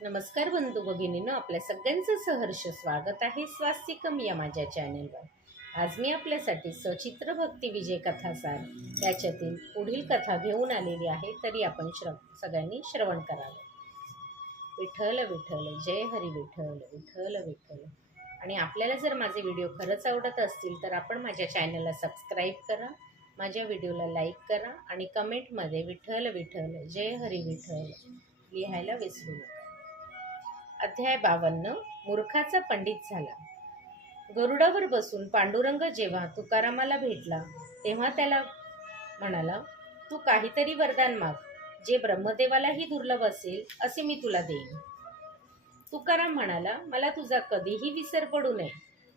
नमस्कार बंधू भगिनीनं आपल्या सगळ्यांचं सहर्ष स्वागत आहे स्वास्तिकम या माझ्या चॅनेलवर आज मी आपल्यासाठी सचित्र भक्ती विजय कथासार याच्यातील पुढील कथा घेऊन आलेली आहे तरी आपण श्रव सगळ्यांनी श्रवण करावं. विठ्ठल विठ्ठल जय हरी विठ्ठल विठ्ठल विठ्ठल. आणि आपल्याला जर माझे व्हिडिओ खरंच आवडत असतील तर आपण माझ्या चॅनलला सबस्क्राईब करा माझ्या व्हिडिओला लाईक करा आणि कमेंटमध्ये विठ्ठल विठ्ठल जय हरी विठ्ठल लिहायला विसरू नका. अध्याय बावन्न मूर्खाचा पंडित झाला. गरुडावर बसून पांडुरंग जेव्हा तुकारामाला भेटला तेव्हा त्याला म्हणाला तू काहीतरी वरदान माग जे ब्रह्मदेवालाही दुर्लभ असेल असे मी तुला देईन. तुकाराम म्हणाला मला तुझा कधीही विसर पडू नये.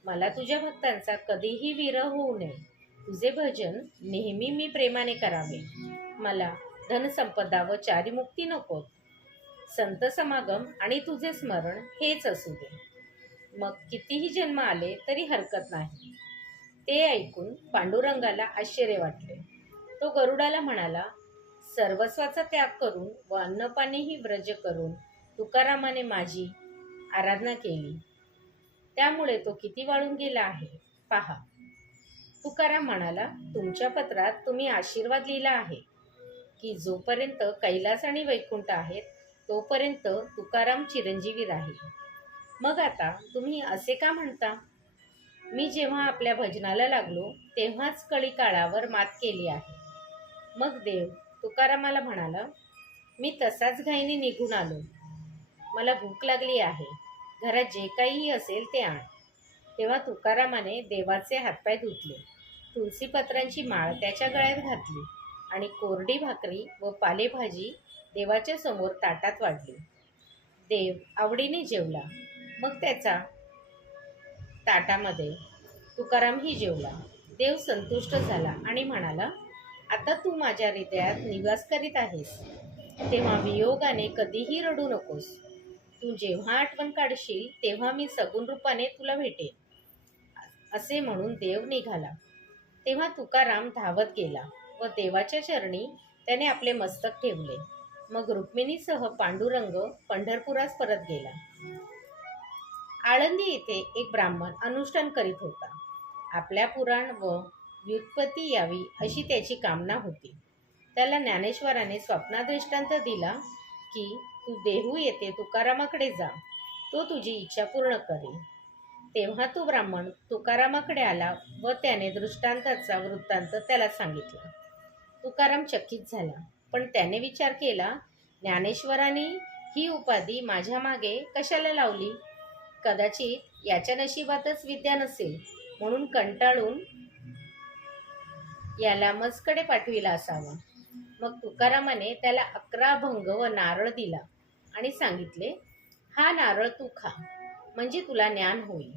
मला तुझ्या भक्तांचा कधीही विरह होऊ नये. तुझे भजन नेहमी मी प्रेमाने करावे. मला धनसंपदा व चारीमुक्ती नकोत संत समागम आणि तुझे स्मरण हेच असू दे. मग कितीही जन्म आले तरी हरकत नाही. ते ऐकून पांडुरंगाला आश्चर्य वाटले. तो गरुडाला म्हणाला सर्वस्वाचा त्याग करून व अन्नपाणीही व्रज करून तुकारामाने माझी आराधना केली. त्यामुळे तो किती वाळून गेला आहे? पहा. तुकाराम म्हणाला तुमच्या पत्रात तुम्ही आशीर्वाद लिहिला आहे की जोपर्यंत कैलास आणि वैकुंठ आहेत तोपर्यंत तुकाराम चिरंजीवी राहील. मग आता तुम्ही असे का म्हणता? मी जेव्हा आपल्या भजनाला लागलो तेव्हाच कळी काळावर मात केली आहे. मग देव तुकारामाला म्हणाला मी तसाच घाईने निघून आलो. मला भूक लागली आहे. घरात जे काहीही असेल ते आण. तेव्हा तुकारामाने देवाचे हातपाय धुतले. तुलसीपत्रांची माळ त्याच्या गळ्यात घातली. आणि कोरडी भाकरी व पालेभाजी देवाच्या समोर ताटात वाढली. देव आवडीने जेवला. मग त्याचा ताटामध्ये तुकारामही जेवला. देव संतुष्ट झाला आणि म्हणाला आता तू माझ्या हृदयात निवास करीत आहेस. तेव्हा वियोगाने कधीही रडू नकोस. तू जेव्हा आठवण काढशील तेव्हा मी सगुण रूपाने तुला भेटेन. असे म्हणून देव निघाला. तेव्हा तुकाराम धावत गेला. व देवाच्या चरणी त्याने आपले मस्तक ठेवले. मग रुक्मिणीसह पांडुरंग पंढरपुरास परत गेला. आळंदी येथे एक ब्राह्मण अनुष्ठान करीत होता. आपल्या पुराण व व्युत्पत्ती यावी अशी त्याची कामना होती. त्याला ज्ञानेश्वराने स्वप्नादृष्टांत दिला की तू देहू येथे तुकारामाकडे जा. तो तुझी इच्छा पूर्ण करेल. तेव्हा तो ब्राह्मण तुकारामाकडे आला व त्याने दृष्टांताचा वृत्तांत त्याला सांगितला. तुकाराम चकित झाला. पण त्याने विचार केला ज्ञानेश्वराने ही उपाधी माझ्या मागे कशाला लावली? कदाचित याच्या नशिबातच विद्या नसेल म्हणून कंटाळून याला मजकडे पाठविला असावा. मग तुकारामाने त्याला अकरा भंग व नारळ दिला आणि सांगितले हा नारळ तू खा म्हणजे तुला ज्ञान होईल.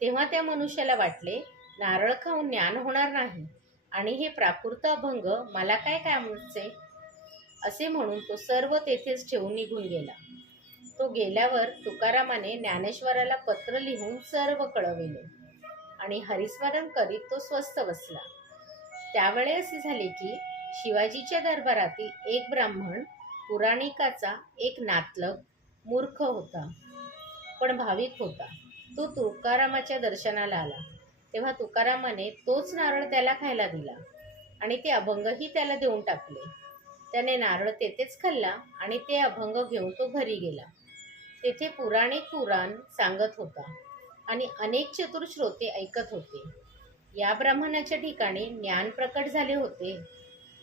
तेव्हा त्या मनुष्याला वाटले नारळ खाऊन ज्ञान होणार नाही. आणि हे प्राकृत अभंग मला काय कामचे असे म्हणून तो सर्व तेथेच ठेवून निघून गेला. तो गेल्यावर तुकारामाने ज्ञानेश्वराला पत्र लिहून सर्व कळविले आणि हरिस्मरण करीत तो स्वस्थ बसला. त्यावेळे असे झाले की शिवाजीच्या दरबारातील एक ब्राह्मण पुराणिकाचा एक नातलग मूर्ख होता. पण भाविक होता. तो तुकारामाच्या दर्शनाला आला. तेव्हा तुकारामाने तोच नारळ त्याला खायला दिला आणि ते अभंगही त्याला देऊन टाकले. त्याने नारळ तेथेच खाल्ला आणि ते अभंग घेऊन तो घरी गेला. तेथे पुराणिक पुराण सांगत होता आणि अनेक चतुर श्रोते ऐकत होते. या ब्राह्मणाच्या ठिकाणी ज्ञान प्रकट झाले होते.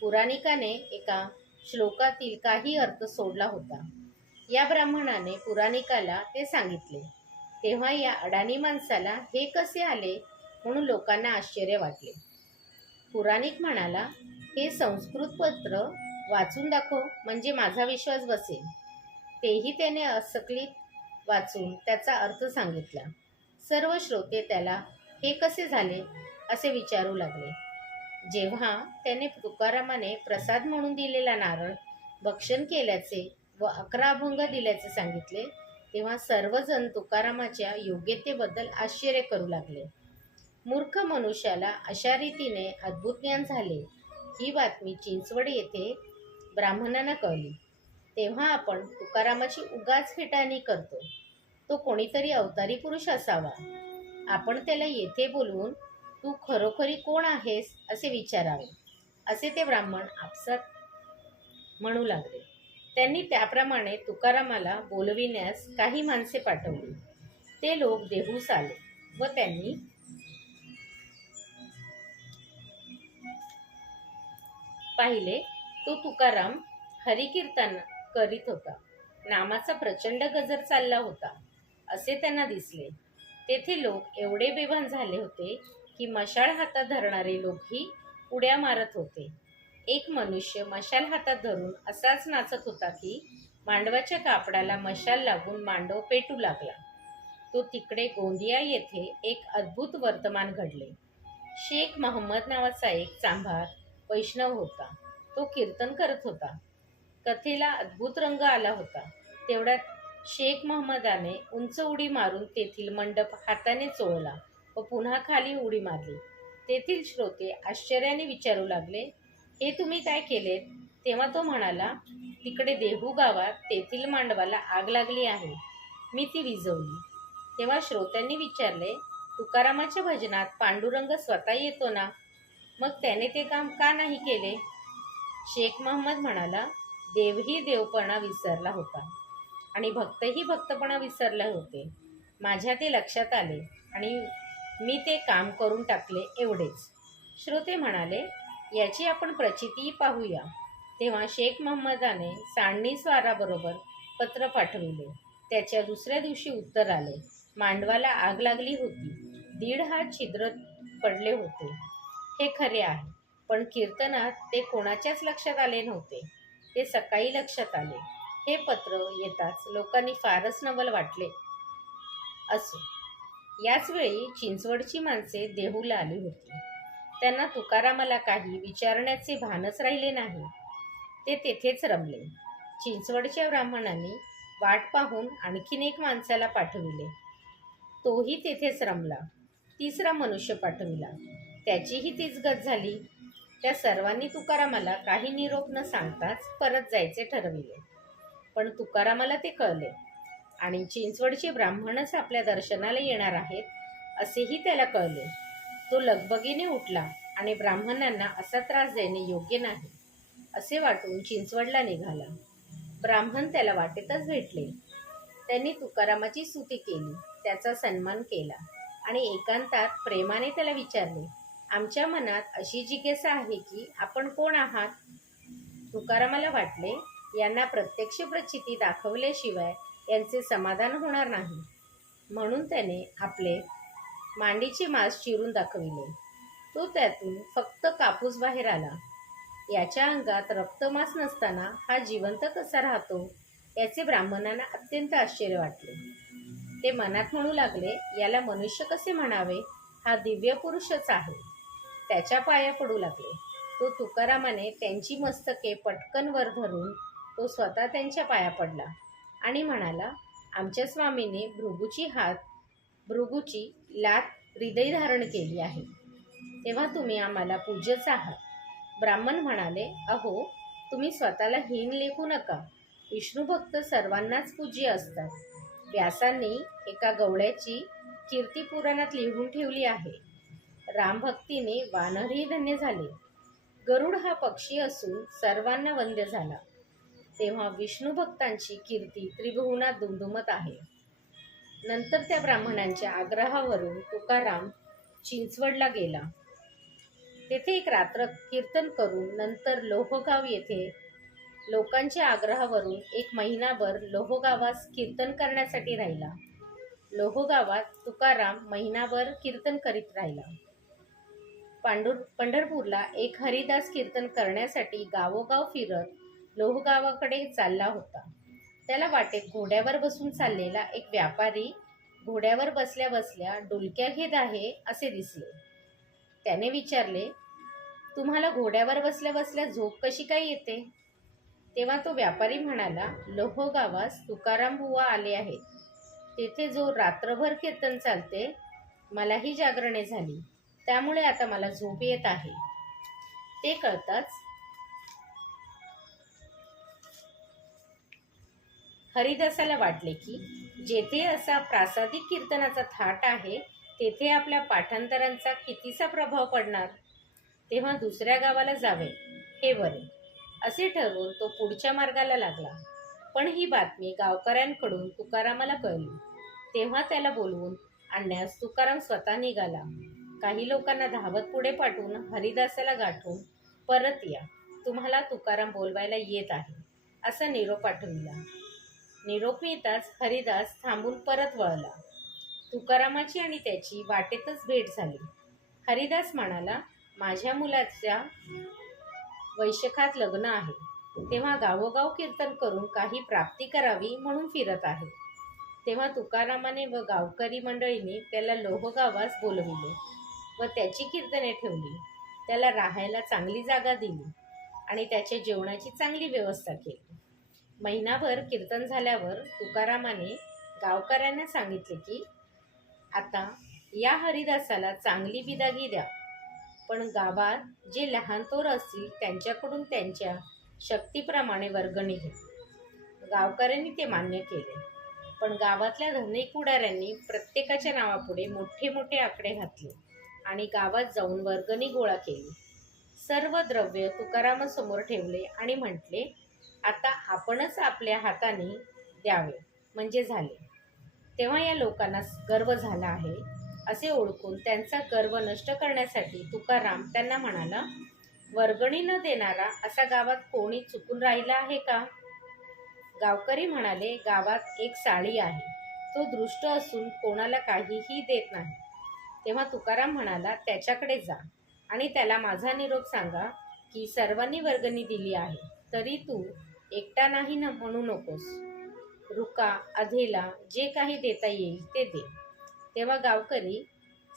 पुराणिकाने एका श्लोकातील काही अर्थ सोडला होता. या ब्राह्मणाने पुराणिकाला ते सांगितले तेव्हा या अडाणी माणसाला हे कसे आले म्हणून लोकांना आश्चर्य वाटले. पुराणिक म्हणाला हे संस्कृत पत्र वाचून दाखव म्हणजे माझा विश्वास बसेल. तेही त्याने असकलीत वाचून त्याचा अर्थ सांगितला. सर्व श्रोते त्याला हे कसे झाले? असे विचारू लागले. जेव्हा त्याने तुकारामाने प्रसाद म्हणून दिलेला नारळ भक्षण केल्याचे व अकरा अभंग दिल्याचे सांगितले तेव्हा सर्वजण तुकारामाच्या योग्यतेबद्दल आश्चर्य करू लागले. मूर्ख मनुष्याला अशा रीतीने अद्भुत ज्ञान झाले. ही बातमी चिंचवड येथे ब्राह्मणांना कळली. तेव्हा आपण तुकारामाची उगाच फेटाळणी करतो. तो कोणीतरी अवतारी पुरुष असावा. आपण त्याला येथे बोलवून तू खरोखरी कोण आहेस? असे विचारावे. असे ते ब्राह्मण आपसात म्हणू लागले. त्यांनी त्याप्रमाणे तुकारामाला बोलविण्यास काही माणसे पाठवली. ते लोक देहूस आले व त्यांनी पाहिले तो तुकाराम हरिकीर्तन करीत होता. नामाचा प्रचंड गजर चालला होता असे त्यांना दिसले. तेथे लोक एवढे बेभान झाले होते की मशाळ हातात धरणारे लोकही उड्या मारत होते. एक मनुष्य मशाल हातात धरून असाच नाचत होता की मांडवाच्या कापडाला मशाल लागून मांडव पेटू लागला. तो तिकडे गोंदिया येथे एक अद्भुत वर्तमान घडले. शेख महम्मद नावाचा एक चांभार वैष्णव होता. तो कीर्तन करत होता. कथेला अद्भुत रंग आला होता. तेवढ्यात शेख महम्मदाने उंच उडी मारून तेथील मंडप हाताने चोळला व पुन्हा खाली उडी मारली. तेथील श्रोते आश्चर्याने विचारू लागले हे तुम्ही काय केलेत? तेव्हा तो म्हणाला तिकडे देहू गावात तेथील मांडवाला आग लागली आहे. मी ती विझवली. तेव्हा श्रोत्यांनी विचारले तुकारामाच्या भजनात पांडुरंग स्वतः येतो ना? मग त्याने ते काम का नाही केले? शेख महम्मद म्हणाला देवही देवपणा विसरला होता आणि भक्तही भक्तपणा विसरले होते. माझ्या ते लक्षात आले आणि मी ते काम करून टाकले एवढेच. श्रोते म्हणाले याची आपण प्रचितीही पाहूया. तेव्हा शेख महम्मदाने सांडणी स्वाराबरोबर पत्र पाठविले. त्याच्या दुसऱ्या दिवशी उत्तर आले. मांडवाला आग लागली होती. दीड हात छिद्र पडले होते. हे खरे आहे. पण कीर्तनात ते कोणाच्याच लक्षात आले नव्हते. ते सकाळी लक्षात आले. हे पत्र येताच लोकांनी फारच नवल वाटले. असो याच वेळी चिंचवडची माणसे देहूला आली होती. त्यांना तुकारामाला काही विचारण्याचे भानच राहिले नाही. ते तेथेच रमले. चिंचवडच्या ब्राह्मणांनी वाट पाहून आणखीन एक माणसाला पाठविले. तोही तेथेच रमला. तिसरा मनुष्य पाठविला. त्याचीही तीच गत झाली. त्या सर्वांनी तुकारामाला काही निरोप न सांगताच परत जायचे ठरविले. पण तुकारामाला ते कळले. आणि चिंचवडचे ब्राह्मणच आपल्या दर्शनाला येणार आहेत असेही त्याला कळले. तो लगबगीने उठला आणि ब्राह्मणांना असा त्रास देणे योग्य नाही असे वाटून चिंचवडला निघाला. ब्राह्मण त्याला वाटेतच भेटले. त्यांनी तुकारामाची स्तुती केली त्याचा सन्मान केला आणि एकांतात प्रेमाने त्याला विचारले आमच्या मनात अशी जिज्ञासा आहे की आपण कोण आहात? तुकारामाला वाटले यांना प्रत्यक्ष प्रचिती दाखवल्याशिवाय यांचे समाधान होणार नाही. म्हणून त्याने आपले मांडीचे मांस चिरून दाखविले. तो त्यातून फक्त कापूस बाहेर आला. याच्या अंगात रक्तमास नसताना हा जिवंत कसा राहतो याचे ब्राह्मणांना अत्यंत आश्चर्य वाटले. ते मनात म्हणू लागले याला मनुष्य कसे म्हणावे? हा दिव्य पुरुषच आहे. त्याच्या पाया पडू लागले. तो तुकारामाने त्यांची मस्तके पटकन वर धरून तो स्वतः त्यांच्या पाया पडला आणि म्हणाला आमच्या स्वामीने भृगूची हात भृगूची लात हृदय धारण केली आहे. तेव्हा तुम्ही आम्हाला पूज्यच आहात. ब्राह्मण म्हणाले अहो तुम्ही स्वतःला हीन लेखू नका. विष्णूभक्त सर्वांनाच पूज्य असतात. व्यासांनी एका गवळ्याची कीर्ती पुराणात लिहून ठेवली आहे. रामभक्तीने वानरही धन्य झाले. गरुड हा पक्षी असून सर्वांना वंद्य झाला. तेव्हा विष्णू भक्तांची कीर्ती त्रिभुवनात दुमदुमत आहे. नंतर त्या ब्राह्मणांच्या आग्रहावरून तुकाराम चिंचवडला गेला. तेथे एक रात्र कीर्तन करून नंतर लोहगाव येथे लोकांच्या आग्रहावरून एक महिनाभर लोहगावास कीर्तन करण्यासाठी राहिला. लोहगावात तुकाराम महिनाभर कीर्तन करीत राहिला. पांडुर पंढरपूरला एक हरिदास कीर्तन करण्यासाठी गावोगाव फिरत लोहगावाकडे चालला होता. त्याला वाटेत घोड्यावर बसून चाललेला एक व्यापारी घोड्यावर बसल्या बसल्या डुलक्या घेत आहे असे दिसले. त्याने विचारले तुम्हाला घोड्यावर बसल्या बसल्या झोप कशी काय येते? तेव्हा तो व्यापारी म्हणाला लोहगावास तुकाराम बुवा आले आहेत. तेथे जो रात्रभर कीर्तन चालते मलाही जागरणे झाली. त्यामुळे आता मला झोप येत आहे. ते कळताच हरिदासाला वाटले की जेथे असा प्रासादिक कीर्तनाचा थाट आहे तेथे आपल्या पाठांतरांचा कितीसा प्रभाव पडणार? तेव्हा दुसऱ्या गावाला जावे. हे बरे. असे ठरवून तो पुढच्या मार्गाला लागला. पण ही बातमी गावकऱ्यांकडून तुकारामाला कळली. तेव्हा त्याला बोलवून आणण्यास तुकाराम स्वतः निघाला. काही लोकांना धावत पुढे पाठवून हरिदासाला गाठून परत या. तुम्हाला तुकाराम बोलवायला येत आहे. असा निरोप पाठविला. निरोप मिळताच हरिदास थांबून परत वळला. तुकारामाची आणि त्याची वाटेतच भेट झाली. हरिदास म्हणाला माझ्या मुलाच्या वैशखात लग्न आहे. तेव्हा गावोगाव कीर्तन करून काही प्राप्ती करावी म्हणून फिरत आहे. तेव्हा तुकारामाने व गावकरी मंडळीने त्याला लोहगावास बोलविले. व त्याची कीर्तने ठेवली. त्याला राहायला चांगली जागा दिली आणि त्याच्या जेवणाची चांगली व्यवस्था केली. महिनाभर कीर्तन झाल्यावर तुकारामाने गावकऱ्यांना सांगितले की आता या हरिदासाला चांगली बिदागी द्या. पण गावात जे लहान तोर असतील त्यांच्याकडून त्यांच्या शक्तीप्रमाणे वर्गणी घे गावकऱ्यांनी ते मान्य केले. पण गावातल्या धनिक पुढाऱ्यांनी प्रत्येकाच्या नावापुढे मोठे मोठे आकडे घातले. आणि गावात जाऊन वर्गणी गोळा केली. सर्व द्रव्य तुकारामासमोर ठेवले आणि म्हटले आता आपणच आपल्या हाताने द्यावे. म्हणजे झाले. तेव्हा या लोकांना गर्व झाला आहे असे ओळखून त्यांचा गर्व नष्ट करण्यासाठी तुकाराम त्यांना म्हणाला वर्गणी न देणारा असा गावात कोणी चुकून राहिला आहे का? गावकरी म्हणाले गावात एक साळी आहे. तो दृष्ट असून कोणाला काहीही देत नाही. तेव्हा तुकाराम म्हणाला त्याच्याकडे जा आणि त्याला माझा निरोप सांगा की सर्वांनी वर्गणी दिली आहे तरी तू एकटा नाही न म्हणू नकोस. रुका अधेला जे काही देता येईल ते दे. तेव्हा गावकरी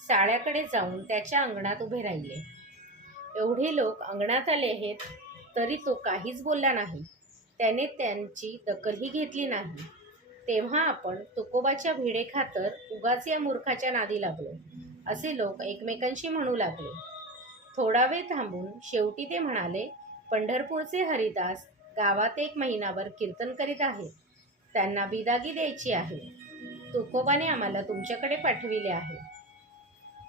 साळ्याकडे जाऊन त्याच्या अंगणात उभे राहिले. एवढे लोक अंगणात आले आहेत तरी तो काहीच बोलला नाही. त्याने त्यांची दखलही घेतली नाही. तेव्हा आपण तुकोबाच्या भिडे खातर उगाच या मूर्खाच्या नादी लागलो. असे लोक एकमेकांशी म्हणू लागले. थोडा वेळ थांबून शेवटी ते म्हणाले पंढरपूरचे हरिदास गावात एक महिनाभर कीर्तन करीत आहेत. त्यांना बिदागी द्यायची आहे. तुकोबाने आम्हाला तुमच्याकडे पाठविले आहे.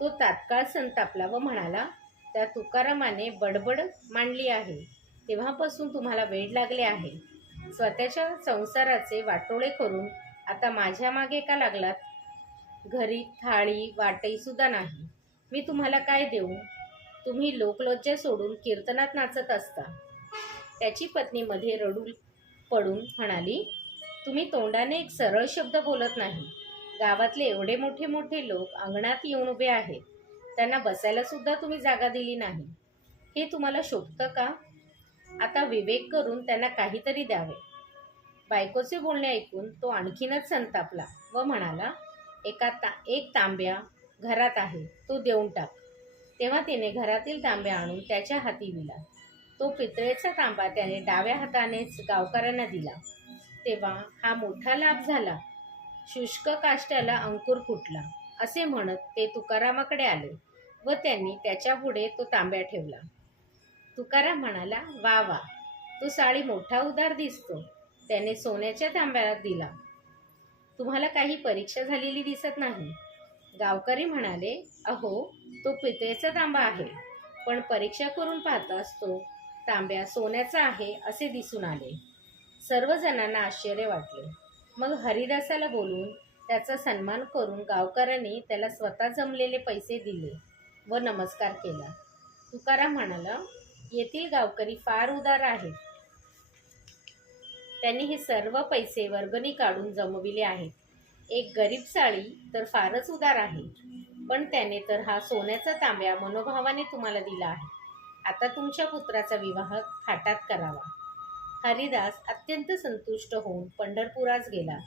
तो तात्काळ संतापला व म्हणाला त्या तुकारामाने बडबड मांडली आहे. तेव्हापासून तुम्हाला वेळ लागले आहे. स्वतःच्या संसाराचे वाटोळे करून आता माझ्या मागे का लागलात? घरी थाळी वाटईसुद्धा नाही. मी तुम्हाला काय देऊ? तुम्ही लोकलज्जा सोडून कीर्तनात नाचत असता. त्याची पत्नी मध्ये रडू पडून म्हणाली तुम्ही तोंडाने एक सरळ शब्द बोलत नाही. गावातले एवढे मोठे मोठे लोक अंगणात येऊन उभे आहेत. त्यांना बसायला सुद्धा तुम्ही जागा दिली नाही. हे तुम्हाला शोभतं का? आता विवेक करून त्यांना काहीतरी द्यावे. बायकोचे बोलणे ऐकून तो आणखीनच संतापला व म्हणाला एका ता एक तांब्या घरात आहे तो देऊन टाक. तेव्हा तिने घरातील तांब्या आणून त्याच्या हाती दिला. तो पितळेचा तांबा त्याने डाव्या हातानेच गावकऱ्यांना दिला. तेव्हा हा मोठा लाभ झाला. शुष्क काष्ट्याला अंकुर फुटला. असे म्हणत ते तुकारामाकडे आले व त्यांनी त्याच्यापुढे तो तांब्या ठेवला. तुकाराम म्हणाला वा वा तो साडी मोठा उदार दिसतो. त्याने सोन्याच्या तांब्याला दिला. तुम्हाला काही परीक्षा झालेली दिसत नाही. गावकरी म्हणाले अहो तो पितळेचा तांबा आहे. पण परीक्षा करून पाहताच तो तांब्या सोन्याचा आहे असे दिसून आले. सर्वजणांना आश्चर्य वाटले. मग हरिदासाला बोलून त्याचा सन्मान करून गावकऱ्यांनी त्याला स्वतः जमलेले पैसे दिले व नमस्कार केला. तुकाराम म्हणाला येथील गावकरी फार उदार आहेत. त्यांनी हे सर्व पैसे वर्गणी काढून जमविले आहेत. एक गरीब साळी तर फारच उदार आहे. पण त्याने तर हा सोन्याचा तांब्या मनोभावाने तुम्हाला दिला आहे. आता तुमच्या पुत्राचा विवाह थाटात करावा. हरिदास अत्यंत संतुष्ट होऊन पंढरपुरास गेला.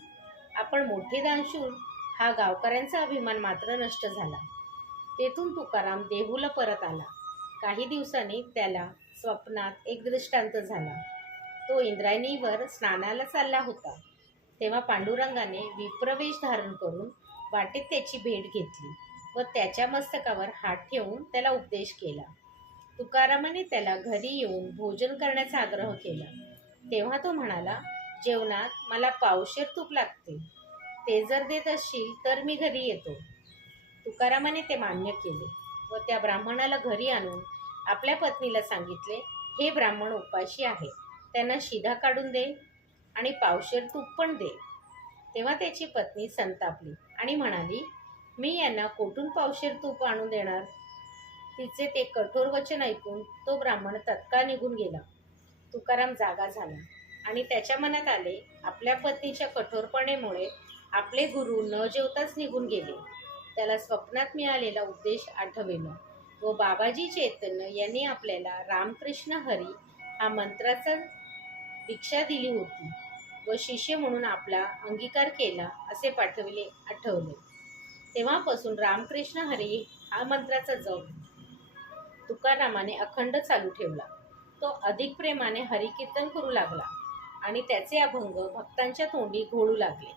आपण मोठे दानशूर हा गावकऱ्यांचा अभिमान मात्र नष्ट झाला. तेथून तुकाराम देहूला परत आला. काही दिवसांनी त्याला स्वप्नात एक दृष्टांत झाला. तो इंद्रायणीवर स्नानाला चालला होता. तेव्हा पांडुरंगाने विप्रवेश धारण करून वाटेत त्याची भेट घेतली व त्याच्या मस्तकावर हात ठेवून त्याला उपदेश केला. तुकारामाने त्याला घरी येऊन भोजन करण्याचा आग्रह केला. तेव्हा तो म्हणाला जेवणात मला पावशेर तूप लागते. ते जर देत असशील तर मी घरी येतो. तुकारामाने ते मान्य केले व त्या ब्राह्मणाला घरी आणून आपल्या पत्नीला सांगितले हे ब्राह्मण उपाशी आहे त्यांना शिधा काढून दे आणि पावशेर तूप पण दे. तेव्हा त्याची पत्नी संतापली आणि म्हणाली मी यांना कोठून पावशेर तूप आणून देणार? तिचे ते कठोर वचन ऐकून तो ब्राह्मण तत्काळ निघून गेला. तुकाराम जागा झाला आणि त्याच्या मनात आले आपल्या पत्नीच्या कठोरपणेमुळे आपले गुरु न जेवताच निघून गेले. त्याला स्वप्नात मिळालेला उद्देश आठवेना व बाबाजी चैतन्य यांनी आपल्याला रामकृष्ण हरी हा मंत्राचा दीक्षा दिली होती व शिष्य म्हणून आपला अंगीकार केला असे पाठविले आठवले. तेव्हापासून रामकृष्ण हरी हा मंत्राचा जप तुकारामाने अखंड चालू ठेवला. तो अधिक प्रेमाने हरिकीर्तन करू लागला आणि त्याचे अभंग भक्तांच्या तोंडी घोळू लागले.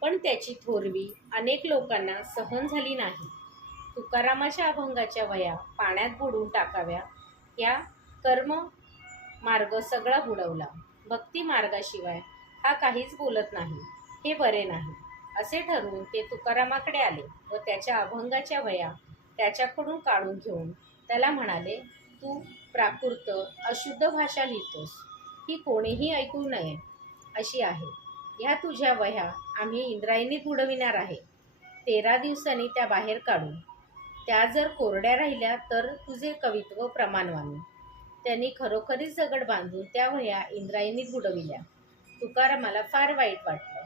पण त्याची थोरवी अनेक लोकांना सहन झाली नाही. तुकारामाच्या अभंगाच्या वया पाण्यात बुडून टाकाव्या या कर्म मार्ग सगळा बुडवला. भक्ती मार्गाशिवाय हा काहीच बोलत नाही. हे बरे नाही. असे ठरवून ते तुकारामाकडे आले व त्याच्या अभंगाच्या वया त्याच्याकडून काढून घेऊन त्याला म्हणाले तू प्राकृत अशुद्ध भाषा लिहितोस. ही कोणीही ऐकू नये अशी आहे. ह्या तुझ्या वह्या आम्ही इंद्रायणीत बुडविणार आहे. तेरा दिवसांनी त्या बाहेर काढू त्या जर कोरड्या राहिल्या तर तुझे कवित्व प्रमाण मानू त्यांनी खरोखरीच दगड बांधून त्या वह्या इंद्रायणीत बुडविल्या. तुकारामाला फार वाईट वाटलं.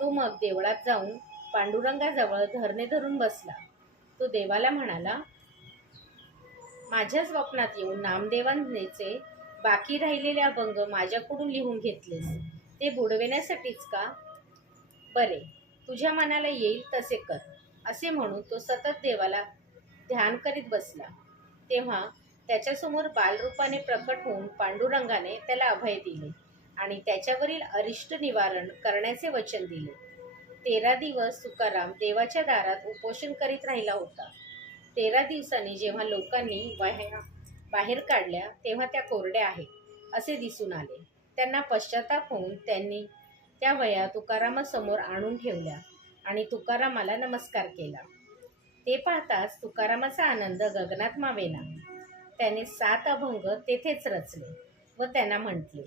तो मग देवळात जाऊन पांडुरंगाजवळ धरणे धरून बसला. तो देवाला म्हणाला माझ्या स्वप्नात येऊन नामदेवांचे बाकी राहिलेले अभंग माझ्याकडून लिहून घेतलेस. ते बुडविण्यासाठीच का? बरे तुझ्या मनाला येईल तसे कर. असे म्हणून तो सतत देवाला ध्यान करीत बसला. तेव्हा त्याच्यासमोर बालरूपाने प्रकट होऊन पांडुरंगाने त्याला अभय दिले आणि त्याच्यावरील अरिष्ट निवारण करण्याचे वचन दिले. तेरा दिवस तुकाराम देवाच्या दारात उपोषण करीत राहिला होता. तेरा दिवसांनी जेव्हा लोकांनी वह्या बाहेर काढल्या तेव्हा त्या कोरड्या आहेत असे दिसून आले. त्यांना पश्चाताप होऊन त्यांनी त्या वया तुकारामासमोर आणून ठेवल्या आणि तुकारामाला नमस्कार केला. ते पाहताच तुकारामाचा आनंद गगनात मावेना. त्याने सात अभंग तेथेच रचले व त्यांना म्हटले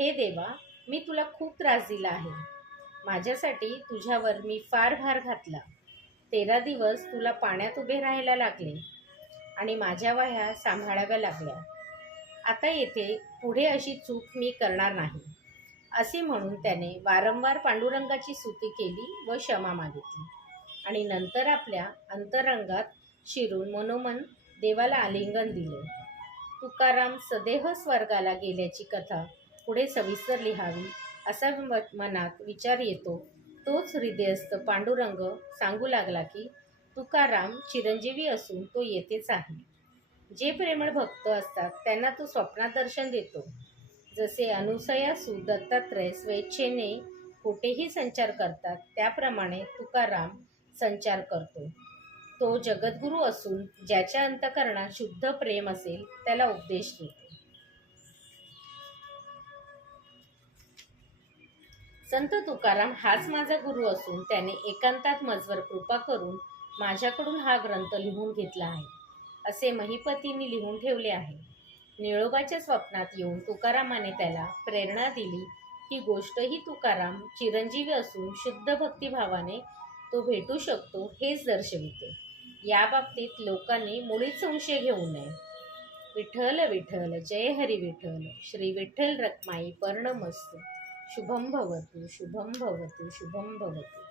हे देवा मी तुला खूप त्रास दिला आहे. माझ्यासाठी तुझ्यावर मी फार भार घातला. तेरा दिवस तुला पाण्यात उभे राहायला लागले आणि माझ्या वह्या सांभाळाव्या लागल्या. आता येथे पुढे अशी चूक मी करणार नाही. असे म्हणून त्याने वारंवार पांडुरंगाची स्तुती केली व क्षमा मागितली आणि नंतर आपल्या अंतरंगात शिरून मनोमन देवाला आलिंगन दिले. तुकाराम सदेह स्वर्गाला गेल्याची कथा पुढे सविस्तर लिहावी असा मनात विचार येतो. तोच हृदयस्थ पांडुरंग सांगू लागला की तुकाराम चिरंजीवी असून तो येतेच आहे. जे प्रेमळ भक्त असतात त्यांना तो स्वप्नात दर्शन देतो. जसे अनुसयासू दत्तात्रय स्वेच्छेने कुठेही संचार करतात त्याप्रमाणे तुकाराम संचार करतो. तो जगद्गुरू असून ज्याच्या अंतकरणात शुद्ध प्रेम असेल त्याला उपदेश देतो. संत तुकाराम हाच माझा गुरु असून त्याने एकांतात मजवर कृपा करून माझ्याकडून हा ग्रंथ लिहून घेतला आहे. असे महिपतींनी लिहून ठेवले आहे. निळोबाच्या स्वप्नात येऊन तुकारामाने त्याला प्रेरणा दिली. ही गोष्टही तुकाराम चिरंजीवी असून शुद्ध भक्तिभावाने तो भेटू शकतो हेच दर्शविते. या बाबतीत लोकांनी मुळीच संशय घेऊ नये. विठ्ठल विठ्ठल जय हरी विठ्ठल श्री विठ्ठल रखमाई पर्णमस्त शुभम भवतु शुभम भवतु शुभम भवतु.